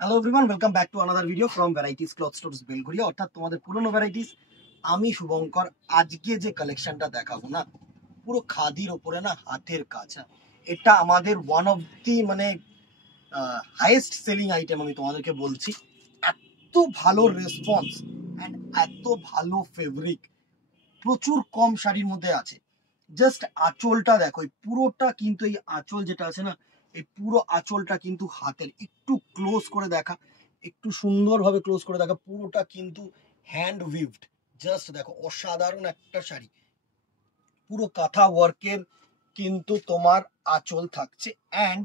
Hello everyone, welcome back to another video from varieties cloth stores Belgharia, অর্থাৎ তোমাদের পুরনো varieties. আমি শুভঙ্কর। আজকে যে কালেকশনটা দেখাবো না, পুরো খাদির ওপরে না, হাতের কাজ। এটা আমাদের one of the highest selling item. আমি তোমাদেরকে বলছি, এত ভালো রেসপন্স অ্যান্ড এত ভালো ফেব্রিক প্রচুর কম শাড়ির মধ্যে আছে। জাস্ট আঁচলটা দেখো, এই পুরোটা কিন্তু, এই আঁচল যেটা আছে না, এই পুরো আঁচলটা কিন্তু হাতের। একটু ক্লোজ করে দেখা, একটু সুন্দরভাবে ক্লোজ করে দেখা, পুরোটা কিন্তু হ্যান্ড উইভড। জাস্ট দেখো, অসাধারণ একটা শাড়ি। পুরো কাঁথা ওয়ার্কের কিন্তু তোমার আঁচল থাকছে, অ্যান্ড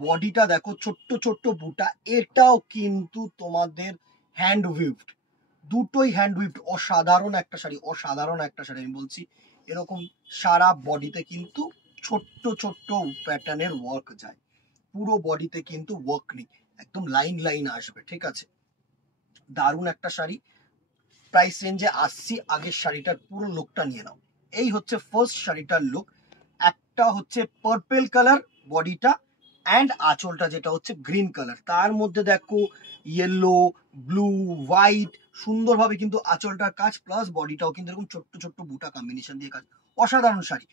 বডিটা দেখো, ছোট্ট ছোট্ট বুটা, এটাও কিন্তু তোমাদের হ্যান্ড উইভড। দুটোই হ্যান্ড উইভড। অসাধারণ একটা শাড়ি, অসাধারণ একটা শাড়ি আমি বলছি। এরকম সারা বডিতে কিন্তু ছোট্ট ছোট্ট প্যাটার্নের ওয়ার্ক যায়, পুরো বডিতে কিন্তু ওয়ার্ক নেই, একদম লাইন লাইন আসবে। ঠিক আছে, দারুণ একটা শাড়ি। প্রাইস রেঞ্জে আসছি, আগের শাড়িটার পুরো লুকটা নিয়ে নাও। এই হচ্ছে ফার্স্ট শাড়িটার লুক। একটা হচ্ছে পার্পেল কালার বডিটা, অ্যান্ড আঁচলটা যেটা হচ্ছে গ্রিন কালার, তার মধ্যে দেখো ইয়েলো, ব্লু, হোয়াইট, সুন্দরভাবে কিন্তু আঁচলটার কাজ, প্লাস বডিটাও কিন্তু এরকম ছোট্ট ছোট্ট বুটা কম্বিনেশন দিয়ে কাজ। অসাধারণ শাড়ি।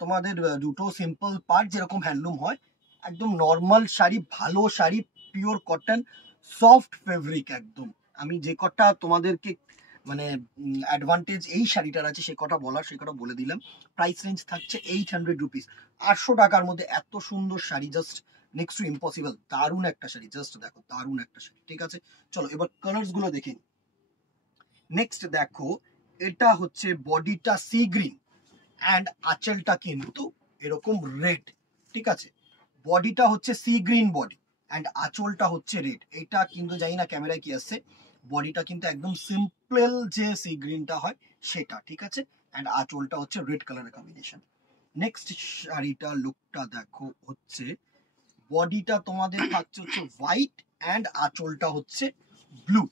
তোমাদের দুটো সিম্পল পার্ট যেরকম হ্যান্ডলুম হয়, একদম নর্মাল শাড়ি, ভালো sari, pure cotton, soft fabric একদম। আমি যে কটা তোমাদেরকে অ্যাডভান্টেজ এই শাড়িটার আছে, সে কটা বলার সে কটা বলে দিলাম। প্রাইস রেঞ্জ থাকছে 800 রুপিস। 800 টাকার মধ্যে এত সুন্দর sari, just next to impossible. দারুণ একটা শাড়ি, জাস্ট দেখো, দারুণ একটা শাড়ি। ঠিক আছে, চলো এবার কালার্স গুলো দেখে। নেক্সট দেখো, এটা হচ্ছে বডিটা সি গ্রিন, অ্যান্ড আঁচলটা কিন্তু এরকম রেড। ঠিক আছে, বডিটা হচ্ছে সি গ্রিন বডি, অ্যান্ড আঁচলটা হচ্ছে রেড। এটা কিন্তু জানি না ক্যামেরায় কি আসছে, বডিটা কিন্তু একদম সিম্পল যে সি গ্রিনটা হয় সেটা। ঠিক আছে, অ্যান্ড আঁচলটা হচ্ছে রেড কালারের কম্বিনেশন। নেক্সট শাড়িটার লুকটা দেখো, হচ্ছে বডিটা তোমাদের থাকছে হচ্ছে হোয়াইট, অ্যান্ড আঁচলটা হচ্ছে ব্লু।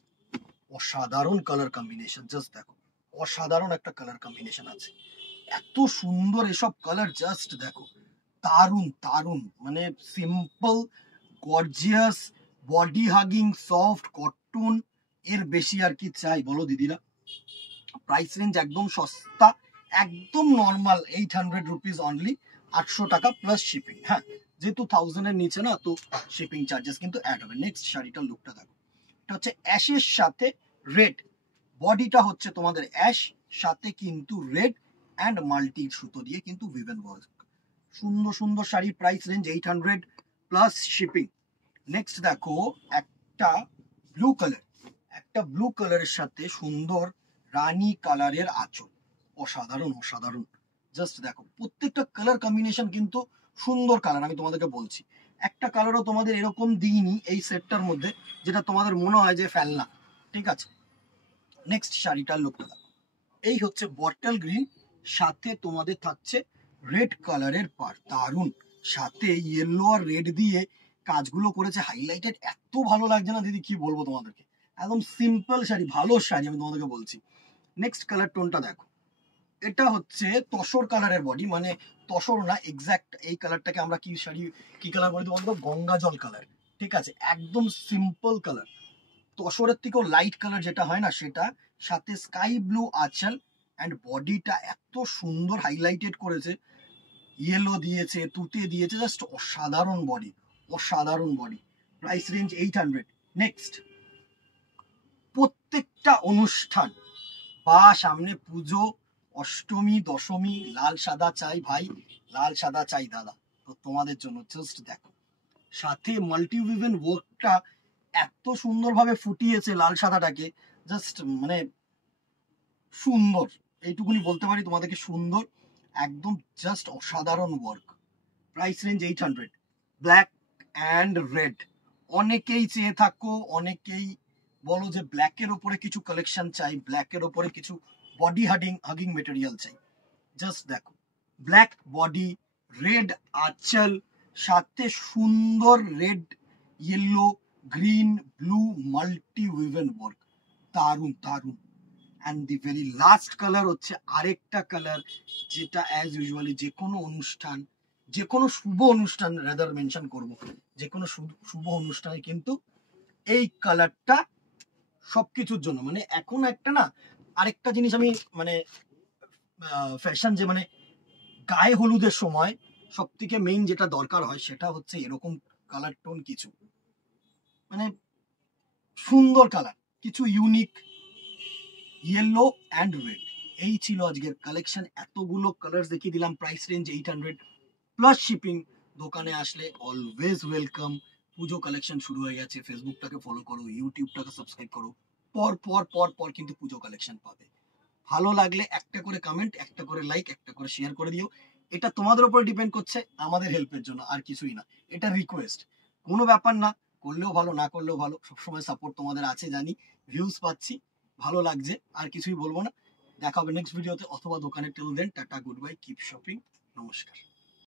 অসাধারণ কালার কম্বিনেশন, জাস্ট দেখো, অসাধারণ একটা কালার কম্বিনেশন আছে। এত সুন্দর এসব কালার, জাস্ট দেখো, দারুন দারুন। Simple, gorgeous, body hugging, soft cotton, এর বেশি আর কি চাই বলো দিদিরা? প্রাইস রেঞ্জ একদম সস্তা, একদম নর্মাল, 800 রুপিস অনলি। 800 টাকা প্লাস শিপিং। হ্যাঁ, যেহেতু 1000 এর নিচে না, তো শিপিং চার্জেস কিন্তু অ্যাড হবে। নেক্সট শাড়িটার লুকটা দেখো, এটা হচ্ছে অ্যাশের সাথে রেড। বডিটা হচ্ছে তোমাদের অ্যাশ, সাথে কিন্তু রেড, অ্যান্ড মাল্টি সুতো দিয়ে কিন্তু উইভেন ওয়ার্ক। সুন্দর সুন্দর sari, price range 800 plus shipping. Next দেখো, একটা ব্লু কালার, একটা ব্লু কালারের সাথে সুন্দর রানী কালারের আঁচল। অসাধারণ অসাধারণ, জাস্ট দেখো, প্রত্যেকটা কালার কম্বিনেশন কিন্তু সুন্দর কালার। আমি তোমাদেরকে বলছি, একটা কালারও তোমাদের এরকম দিইনি এই সেটটার মধ্যে যেটা তোমাদের মনে হয় যে ফেলনা। ঠিক আছে, নেক্সট শাড়িটার লুকটা দেখো, এই হচ্ছে বটল গ্রিন, সাথে তোমাদের থাকছে রেড কালারের পার। দারুন, সাথে ইয়েলো আর রেড দিয়ে কাজগুলো করেছে, হাইলাইটেড। এত ভালো লাগছে না দিদি, কি বলবো তোমাদেরকে। একদম সিম্পল শাড়ি, ভালো শাড়ি, আমি তোমাদেরকে বলছি। নেক্সট কালার টোনটা দেখো, এটা হচ্ছে তসর কালারের বডি, তসর না, এক্স্যাক্ট এই কালারটাকে আমরা কি শাড়ি, কি কালার বলি তোমাদের? গঙ্গা জল কালার। ঠিক আছে, একদম সিম্পল কালার, তসরের থেকেও লাইট কালার যেটা হয় না সেটা, সাথে স্কাই ব্লু আঁচল, অ্যান্ড বডিটা এত সুন্দর হাইলাইটেড করেছে, ইয়েলো দিয়েছে, তুতে দিয়েছে, জাস্ট অসাধারণ বডি, অসাধারণ বডি। Price range 800। নেক্সট, প্রত্যেকটা অনুষ্ঠান বা সামনে পুজো, অষ্টমী, দশমী, লাল সাদা চাই ভাই, লাল সাদা চাই দাদা। তো তোমাদের জন্য জাস্ট দেখো, সাথে মাল্টি উইভেন ওয়ার্কটা এত সুন্দরভাবে ফুটিয়েছে লাল সাদাটাকে, জাস্ট সুন্দর। এইটুকুনি বলতে পারি তোমাদেরকে, সুন্দর একদম, জাস্ট অসাধারণ work. Price range 800। Black and red, অনেকেই চেয়ে থাকো, অনেকেই বলো যে ব্ল্যাকের ওপরে কিছু কালেকশন চাই, ব্ল্যাকের ওপরে কিছু বডি হাগিং মেটেরিয়াল চাই। জাস্ট দেখো, ব্ল্যাক বডি, রেড আঁচল, সাথে সুন্দর red, yellow, green, blue, multi woven work. দারুন দারুন। And the very last colour হচ্ছে আরেকটা কালার, যেটা অ্যাজ ইউজুয়ালি যে কোনো অনুষ্ঠান, যে কোনো শুভ অনুষ্ঠান রাদার মেনশন করবো, যে কোনো শুভ অনুষ্ঠানে কিন্তু এই কালারটা সবকিছুর জন্য, মানে এখন একটা না আরেকটা জিনিস আমি মানে ফ্যাশন যে মানে গায়ে হলুদের সময় সব থেকে মেইন যেটা দরকার হয় সেটা হচ্ছে এরকম কালার টোন, কিছু মানে সুন্দর কালার, কিছু ইউনিক, ইয়েলো অ্যান্ড রেড। এই ছিল আজকের কালেকশন। এতগুলো কালার দেখিয়ে দিলাম, প্রাইস রেঞ্জ 800 প্লাস শিপিং। দোকানে আসলে অলওয়েজ ওয়েলকাম। পুজো কালেকশন শুরু হয়ে গেছে, ফেসবুকটাকে ফলো করো, ইউটিউবটাকে সাবস্ক্রাইব করো, পর পর পর পর কিন্তু পুজো কালেকশন পাবে। ভালো লাগলে একটা করে কমেন্ট, একটা করে লাইক, একটা করে শেয়ার করে দিও। এটা তোমাদের উপরে ডিপেন্ড করছে, আমাদের হেল্পের জন্য, আর কিছুই না। এটা রিকোয়েস্ট, কোনো ব্যাপার না, করলেও ভালো, না করলেও ভালো, সবসময় সাপোর্ট তোমাদের আছে জানি, ভিউজ পাচ্ছি, ভালো লাগছে, আর কিছুই বলবো না। দেখা হবে নেক্সট ভিডিওতে অথবা দোকানে। Till then tata, good bye, keep shopping, নমস্কার।